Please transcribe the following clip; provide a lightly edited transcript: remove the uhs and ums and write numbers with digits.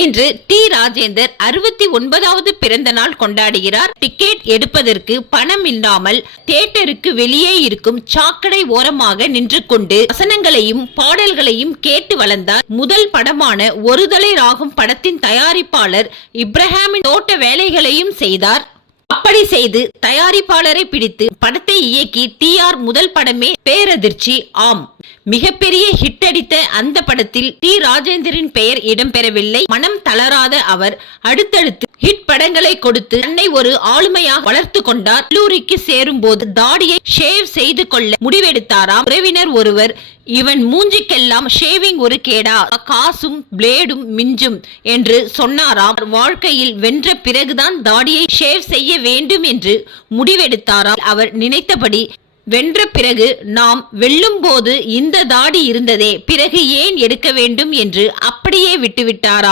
இன்று டி ராஜேந்தர் 69வது பிறந்த நாள் கொண்டாடுகிறார். டிக்கெட் எடுப்பதற்கு பணம் இல்லாமல் தியேட்டருக்கு வெளியே இருக்கும் சாக்கடை ஓரமாக நின்று கொண்டு வசனங்களையும் பாடல்களையும் கேட்டு வளர்ந்தார். முதல் படமான ஒருதலை ராகம் படத்தின் தயாரிப்பாளர் இப்ராஹிமின் தோட்ட வேலைகளையும் செய்தார். அப்படி செய்து தயாரிப்பாளரை பிடித்து படத்தை இயக்கி TR முதல் படமே பேரதிர்ச்சி. ஆம், மிகப்பெரிய ஹிட் அடித்த அந்த படத்தில் டி ராஜேந்தரின் பெயர் இடம்பெறவில்லை. மனம் தளராத அவர் அடுத்தடுத்து ஹிட் படங்களை கொடுத்து தன்னை ஒரு ஆளுமையாக வளர்த்து கொண்டார். கல்லூரிக்கு சேரும் போது தாடியை ஷேவ் செய்து கொள்ள முடிவெடுத்தாராம். உறவினர் ஒருவர், இவன் மூஞ்சிக்கெல்லாம் ஷேவிங் ஒரு கேடா, காசும் பிளேடும் மிஞ்சும் என்று சொன்னாராம். வாழ்க்கையில் வென்ற பிறகுதான் தாடியை ஷேவ் செய்ய வேண்டும் என்று முடிவெடுத்தாராம். அவர் நினைத்தபடி வென்ற பிறகு நாம் வெல்லும் போது இந்த தாடி இருந்ததே, பிறகு ஏன் எடுக்க வேண்டும் என்று அப்படியே விட்டுவிட்டாராம்.